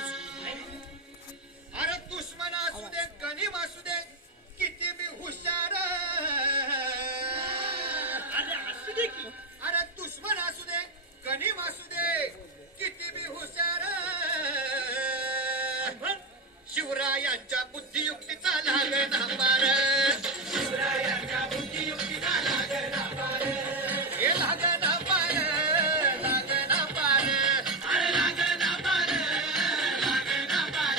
महाराज. अरे दुश्मन असू दे गणिम असू दे किती बी हुशार. अरे असू दे की. अरे दुश्मन असू दे गणिम असू दे किती बी हुशार. शिवरायांच्या बुद्धियुक्तीचा लागना पार. शिवरायांच्या बुद्धियुक्तीचा लागना पार. हे लागना पार लागना पार. अरे लागना पार लागना पार.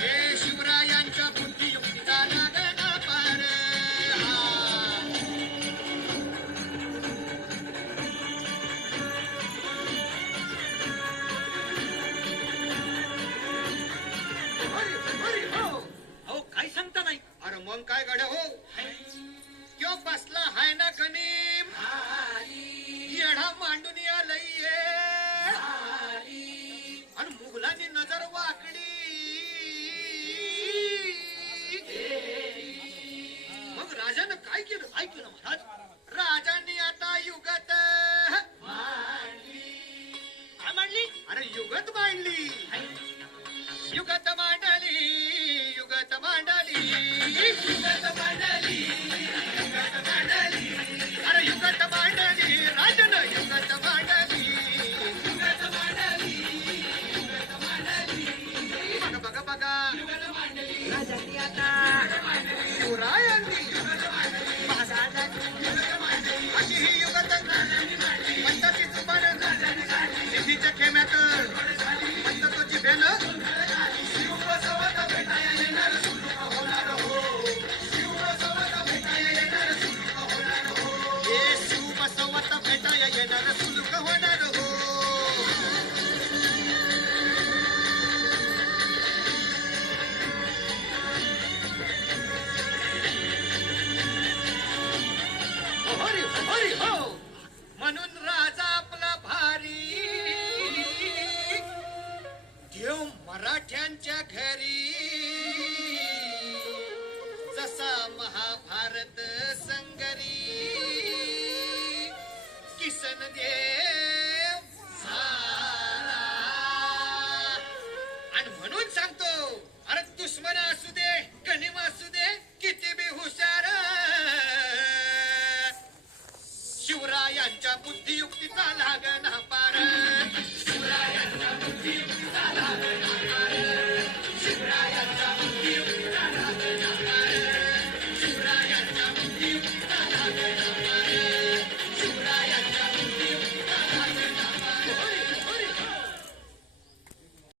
हे शिवरायांच्या बुद्धियुक्तीचा लागना पार. अहो काय सांगता नाही. अरे मग काय गड्या हो क्यों बसला हाय ना गणिम. येढा मांडून आलंय आणि मुघलांनी नजर वाकडी. मग राजानं काय केलं. काय केलं महाराज. राजांनी आता युगत काय मांडली. अरे युगत मांडली. युगत मांडली युगत मांडली युगत मांडली युगत मांडली. अरे युगत मांडली राजन युगत मांडली युगत मांडली युगत मांडली. बघा बघा बघा राजांनी आता शिवरायांनी अशी ही युगत पंचाची चुपान निधीच्या खेम्यात पंचतोची भेल. शिवबसवत भेटाया येणार सुलूक होणार हो. हरी हरी हो म्हणून राजा आपला भारी देव मराठ्यांच्या घरी. जसा महाभारत संगरी किसन देव सारा. आणि म्हणून सांगतो अरे दुश्मन असू दे गणिम असू दे